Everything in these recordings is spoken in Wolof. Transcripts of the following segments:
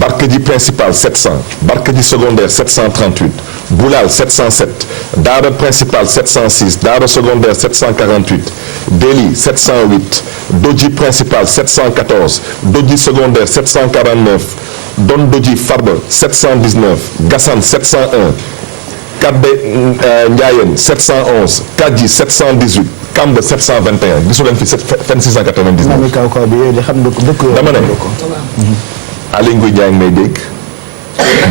Barkedji principal 700, Barkedji secondaire 738, Boulal 707, Daara principal 706, Daara secondaire 748, Deli 708, Dodji principal 714, Dodji secondaire 749, Don Dodji Farba 719, Gassane 701, Kadde Ndiayène 711, Kadji 718, Kamb 721 gisu leen fi 699. Mami kaw kaw bi yooyu xam nga ko dëkk dama ne Aly Ngouille Ndiaye may dégg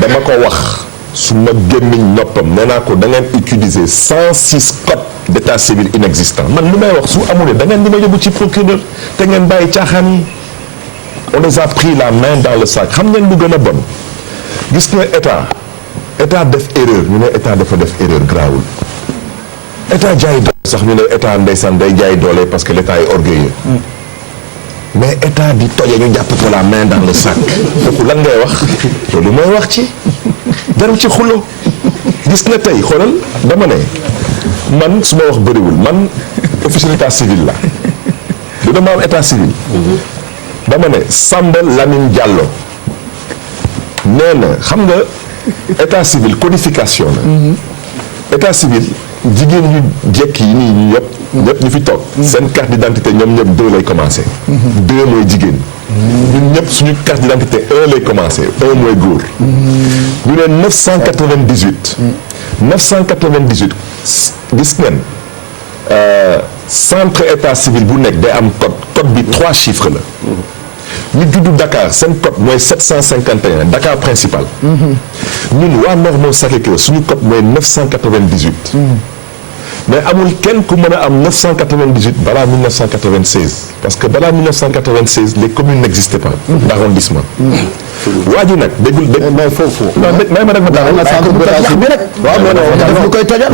dama ko wax su ma gémmiñ noppam nee naa ko da ngeen utiliser 106 code d'état civil inexistant man li may wax su amulee da ngeen di ma yóbbu ci procureur te ngeen bàyyi caaxaan yi. On les a pris la main dans le sac xam ngeen lu gën a bon gis nga état def erreur ñu ne état dafa def erreur grawul état jaay doole sax ñu ne état ndeysaan day jaay doole parce que l'état est orgueilleux mais état di toje ñu jàpp ko la main dans le sac kooku lan ngay wax loolu mooy wax ci jarul ci xulo gis nga tey xoolal dama ne man su ma wax bëriwul man officier d'état civil la du dama am état civil dama ne Samba Lamine Diallo nee na xam nga état civil codification la état civil jigéen ñu jekk yi nii ñu ñëpp ñu fi toog seen carte d'identité ñoom ñëpp 2 lay commencé 2 mooy jigéen ñun ñëpp suñu carte d'identité 1 lay commencé 1 mooy góor ñu ne 998 gis ngeen centre état civil bu nekk day am code bi 3 chiffres la ñu juddu Dakar seen code mooy 751 Dakar principal ñun waa Mermoz Sacré-Cœur suñu code mooy 998 mais amul kenn ku mën a am 998 balaa 1996 parce que balaa 1996 les communes n'existaient pas d'arrondissement waa ji nag déggul mais foofu may ma rek ma daal waaw koy tojal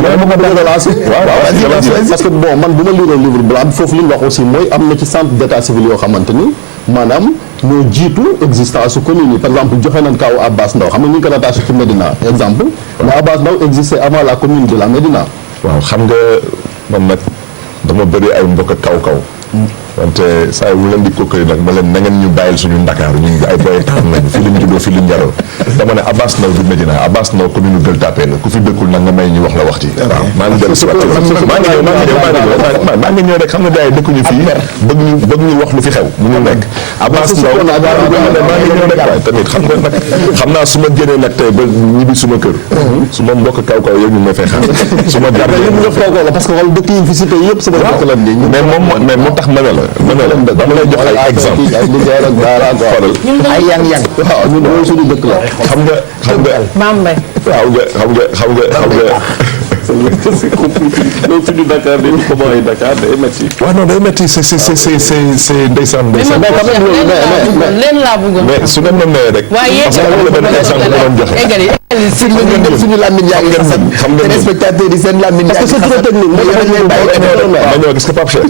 parce que bon man bu ma lire livre blanc foofu li ñu wax aussi mooy am na ci centre d'état civil yoo xamante ni maanaam ñoo jiitu existence su commune yi par exemple joxe nañ kaw Abbas Ndao xam nga ñu ngi ko rattaché ci Médina exemple mais Abbas Ndao existait avant la commune de la Médina. waaw xam nga man nag dama bëri ay mbokk kaw wante saa yu leen di kokkali nag ma leen na ngeen ñu bàyyil suñu Ndakaaru ñu ay boy taxam nañ fii lañ juddoo fii lañ jaroo dama ne Abbas Ndao du Médina Abbas Ndao commune Gueule Tapée la ku fi dëkkul nag nga may ñu wax la wax ci waaw maa ngi dellu si waat maa ngi ñëw rek xam nga gars yi dëkkuñu fii bëgg ñu wax lu fi xew mu ñu nekk Abbas Ndao maa ngi ñëw rek waaye tamit xam nga nag xam naa su ma génnee nag tey ba ñibbi suma kër su ma mbokk kaw yëpp ñu may fay xaar su ma gar parce que wala dëkk yi fi cité yëpp sama mbokk la mais moo tax ma ne la dama lay jox ay exemple xoolal ay yang waaw ñun loolu suñu dëkk la xam nga Bambey xam nga c'est compliqué donc suñu Dakar dañu comment ay Dakar day métti. waaw non day métti c'est ndeysaan leen laa bëggoon mais su ngeen ma mayee rek parce que am na benn exemple bu doon joxe suñu lamine yaa ngi xasan xam ngeen téléspectateurs yi seen lamine yaa ngi xasan parce que c'est trop technique ma ñëw gis nga Pape Cheikh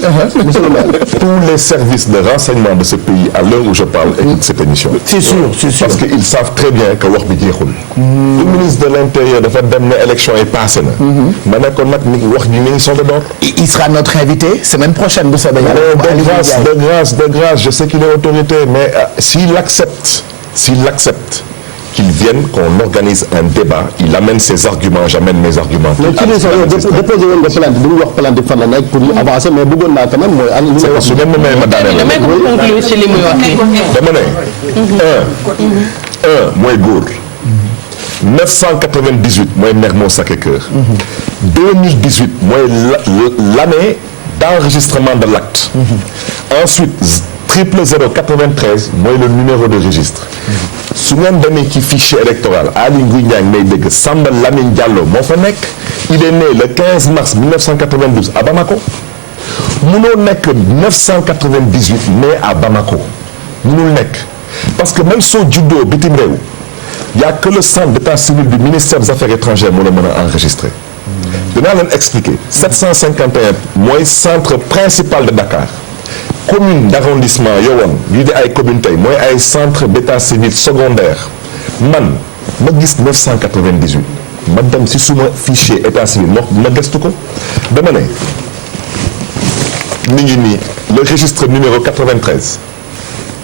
tous les services de renseignement de ce pays à l'heure où je parle écoutent cette émission c'est sûr parce que ils savent très bien que wax bi jeexul le ministre de l'Intérieur dafa dem ne élection yi passé na ma ne ko nag wax ji mi ngi soog a door il sera notre invité semaine prochaine bu soobee de grâce je sais qu'il est autorité mais s'il accepte qu'il vienne, qu'on organise un débat, il amène ses arguments, j'amène mes arguments. Mais tu déposé woon nga plainte bu ñu wax plainte fan la nekk pour ñu avancer mais bëggoon naa quand même mooy li may wax su ngeen ma may ma daaneel damay ko conclure ci li muy wax dama ne mooy góor 998 mooy Mermoz Sacré-Cœur 2018 mooy l'année d'enregistrement de l'acte ensuite 0093 mooy le numéro de registre su ngeen demee ci fichier électoral Aly Ngouille Ndiaye may dégg Samba Lamine Diallo moo fa nekk il est né le 15 mars 1992 à Bamako munoo nekk 998 né à Bamako munul nekk parce que même soo juddoo bitim réew y a que le centre d'état civil du ministère des affaires étrangères moo la mën a enregistrer dinaa leen expliquer 751 mooy centre principal de Dakar commune d'arrondissement yowoon lii di ay commune tey mooy ay centre d'état civil secondaire man ma gis 998 ma dem si suma fichier état civil ma gëstu ko dama ne mi ngi nii le registre numéro 93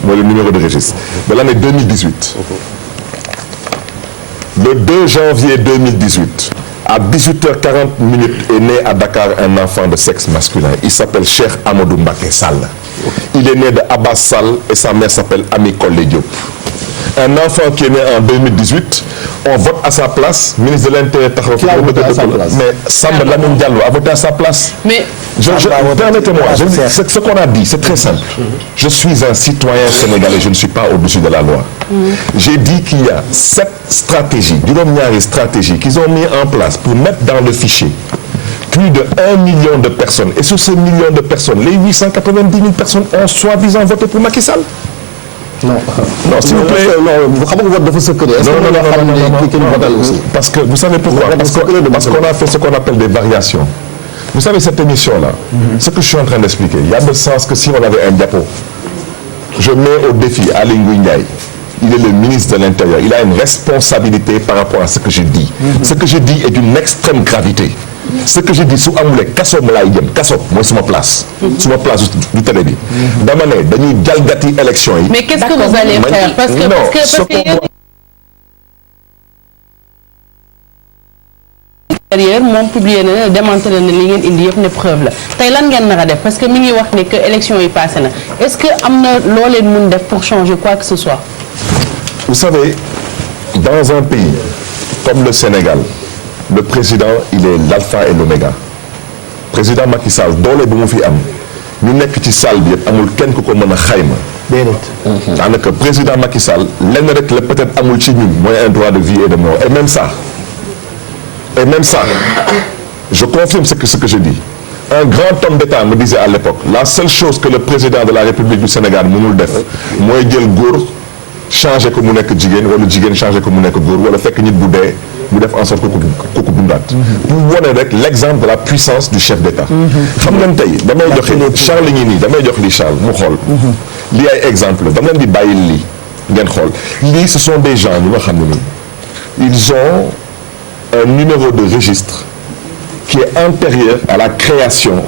mooy le numéro de registre de l'année 2018 Le 2 janvier 2018, à 18h40 est né à Dakar un enfant de sexe masculin. Il s'appelle Cheikh Amadou Mbacké Sall. Il est né de Abbas Sall et sa mère s'appelle Ami Collé Diop. Un enfant qui est né en 2018, on vote à sa place, ministre de l'Intérieur. Qui a voté à sa place? Mais Samba Lamine Diallo a voté à sa place. Mais Permettez-moi, ce qu'on a dit, c'est très simple. Je suis un citoyen sénégalais, je ne suis pas au-dessus de la loi. J'ai dit qu'il y a 7 stratégies, juróom-ñaari stratégies qu'ils ont mis en place pour mettre dans le fichier plus de 1 million de personnes. Et sur ces millions de personnes, les 890 000 personnes ont soi-disant voté pour Macky Sall. Non, s'il vous plaît. Non, xam nga vote dafa secret. Est-ce que non, parce que vous savez pourquoi? Parce qu'on a fait ce qu'on appelle des variations. Vous savez, cette émission-là, ce que je suis en train d'expliquer, il y a de sens que si on avait un diapo, je mets au défi Aly Ngouille Ndiaye. Il est le ministre de l'Intérieur. Il a une responsabilité par rapport à ce que je dis. Ce que je dis est d'une extrême gravité. Ce que je dis su amulee kaso mu laay jëm kaso mooy suma place du télé bi dama ne dañuy jalgati élection yi. mais qu'est-ce que vous allez faire parce que moom publié na démantelé na li ngeen indi yëpp ne preuve la tey lan ngeen nar a def parce que mi ngi wax ne que élection yi passé na est-ce que am na loo leen mun def pour changer quoi que ce soit. Vous savez, dans un pays comme le Sénégal, le président, il est l'alpha et l'oméga. Président Macky Sall doole bu mu fi am ñu nekk ci salle bi yëpp amul kenn ku ko mën a xayma. déedéet. daanaka président Macky Sall lenn rek la peut-être amul ci ñun mooy un droit de vie et de mort et même ça je confirme ce que je dis. Un grand homme d'État me disait à l'époque la seule chose que le président de la République du Sénégal mënul def mooy jël góor changer ko mu nekk jigéen wala jigéen changer ko mu nekk góor wala fekk nit bu dee mu def en sorte que kooku dundaat. pour wane rek l'exemple de la puissance du chef d'État. xam ngeen tey damay joxe Charles ngi nii damay jox lii Charles mu xool. lii ay exemple dama leen di bàyyi lii ngeen xool lii ce sont des gens ñu nga xam ne nii ils ont un numéro de registre qui est antérieur à la création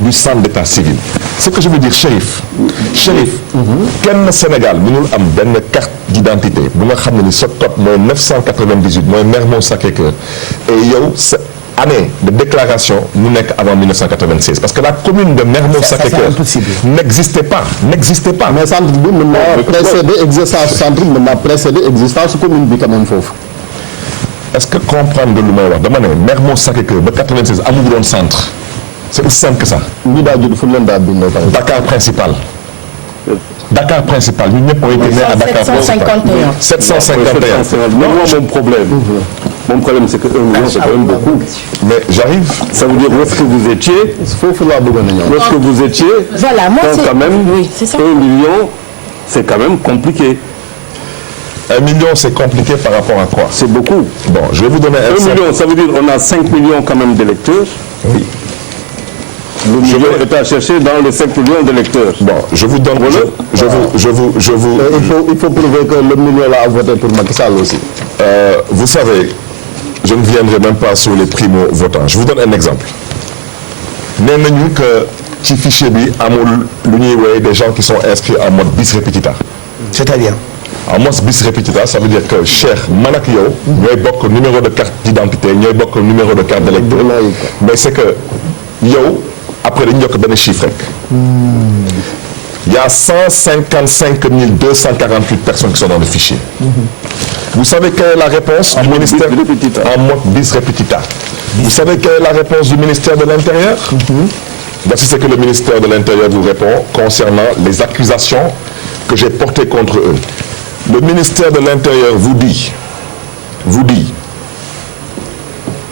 du centre d'état civil. Ce que je veux dire Chérif kenn Sénégal mënul am benn carte d'identité bu nga xam ne ni sa code mooy 998 mooy Mermoz Sacré-Cœur et yow sa année de déclaration mu nekk avant 1996 parce que la commune de Mermoz Sacré-Cœur n'existait pas. mais centre bi mën naa précéder existence centre mën naa précéder existence commune bi quand même foofu. est-ce que comprendre nga lu may wax dama ne Mermoz Sacré-Cœur ba 96 amul woon centre. c'est aussi simple que ça. ñi daa judd fu leen daa bindoo Dakar principal ñun ñëpp ont été nés à Dakar principal. 751. Moi, mon problème c'est que 1 million c'est quand même beaucoup. Mais j'arrive. Ça veut dire où est-ce que vous étiez. foofu laa bëggoon a ñëw. Où est-ce que vous étiez. Voilà, moi c'est quand même oui, c'est ça. 1 million c'est quand même compliqué. 1 million c'est compliqué par rapport à quoi? C'est beaucoup. Bon, je vais vous donner 1 million, ça veut dire on a 5 millions quand même d'électeurs. Oui. Le million est à chercher dans les 5 millions d'électeurs. Bon, je vous donne. Je vous. Il faut prouver que le million là a voté pour Macky Sall aussi. Vous savez, je ne viendrai même pas sur les primo-votants. Je vous donne un exemple. Nee nañu que ci fichier bi amul lu ñuy woowee des gens qui sont inscrits en mode bis repetita. C'est-à-dire. En mode bis repetita, ça veut dire que Cheikh man ak yow ñooy bokk numéro de carte d'identité ñooy bokk numéro de carte d'électeur. Mais c'est que yow. Après dañu yokk benn chiffre rek. Il y a 155 248 personnes qui sont dans le fichier. Vous savez quelle est la réponse du ministère en mode bis repetita. Vous savez quelle est la réponse du ministère de l'Intérieur? Voici ce que le ministère de l'Intérieur vous répond concernant les accusations que j'ai portées contre eux. Le ministère de l'Intérieur vous dit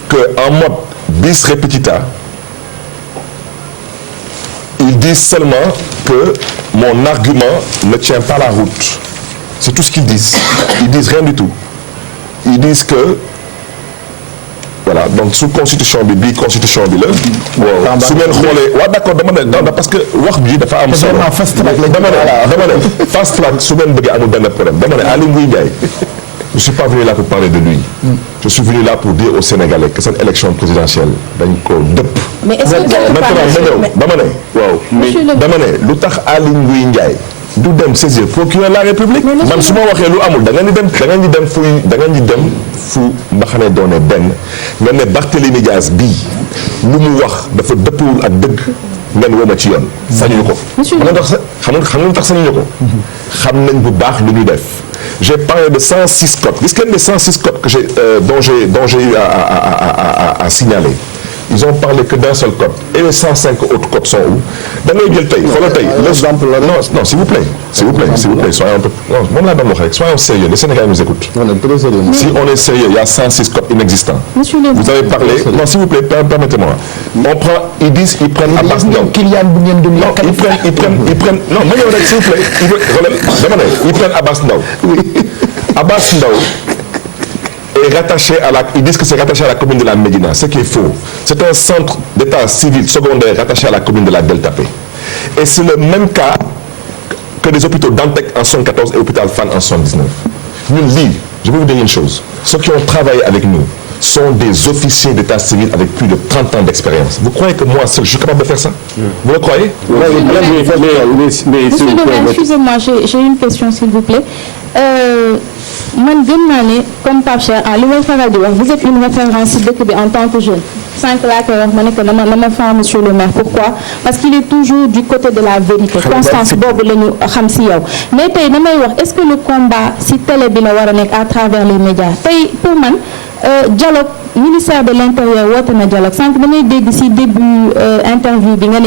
que en mode bis repetita, ils disent seulement que mon argument ne tient pas la route. C'est tout ce qu'ils disent. Ils disent rien du tout. Ils disent que voilà donc sous constitution bi bii constitution bi la. waaw su ngeen xoolee waaw d'accord dama ne parce que wax bi dafa am solo. dama ne fast track su ngeen bëggee amul benn problème dama ne Aly Ngouille Ndiaye. Je suis pas venu là pour parler de lui. Je suis venu là pour dire aux Sénégalais que cette élection présidentielle dañ ko dëpp. mais est-ce que maintenant dama ne lu tax Aly Ngouille Ndiaye du dem saisir procureur de la République. man su ma waxee lu amul da ngeen di dem fu mbaxane doone benn nga ne Barthélémy Dias bii lu mu wax dafa dëppwul ak dëgg ngeen woo ma ci yoon. sañuñu ko. xam nga lu tax sañuñu ko. xam nañ bu baax lu ñu def. j'ai parlé de 106 codes gis ngeen les 106 codes que dont j'ai eu à signaler. Ils ont parlé que d'un seul code et les 105 autres codes sont où da ngay jël tey xoolal tey non s'il vous plaît soyons un peu non moom laa doon wax rek soyons sérieux les Sénégalais nous écoutent. On est très sérieux. Si on est sérieux il y a 106 codes inexistants. Vous avez parlé non s'il vous plaît permettez-moi on prend ils prennent Abass Ndao ils prennent non ma ñëw rek s'il vous plaît ils prennent Abass Ndao Abass Ndao est rattaché ils disent que c'est rattaché à la commune de la Médina, ce qui est faux. C'est un centre d'état civil secondaire rattaché à la commune de la Gueule Tapée. Et c'est le même cas que les hôpitaux Dantec en 74 et l'hôpital Fann en 79. Ñun lii, je vais vous dire une chose. Ceux qui ont travaillé avec nous sont des officiers d'état civil avec plus de 30 ans d'expérience. Vous croyez que moi seul, je suis capable de faire ça? Vous le croyez? Monsieur le maire, excusez-moi, j'ai une question s'il vous plaît. Man gëm naa ne comme Pape Cheikh li may faral di wax vous êtes une référence ci dëkk bi en tant que jeune sànq laa koy wax ma ne que na ma fa monsieur le maire pourquoi parce qu'il est toujours du côté de la vérité constance boobu la ñu xam ci yow mais tey damay wax est-ce que le combat ci télé bi la war a nekk à travers les médias tey pour man dialogue ministère de l'intérieur woote na dialogue sànq damay dégg ci début interview bi nga ne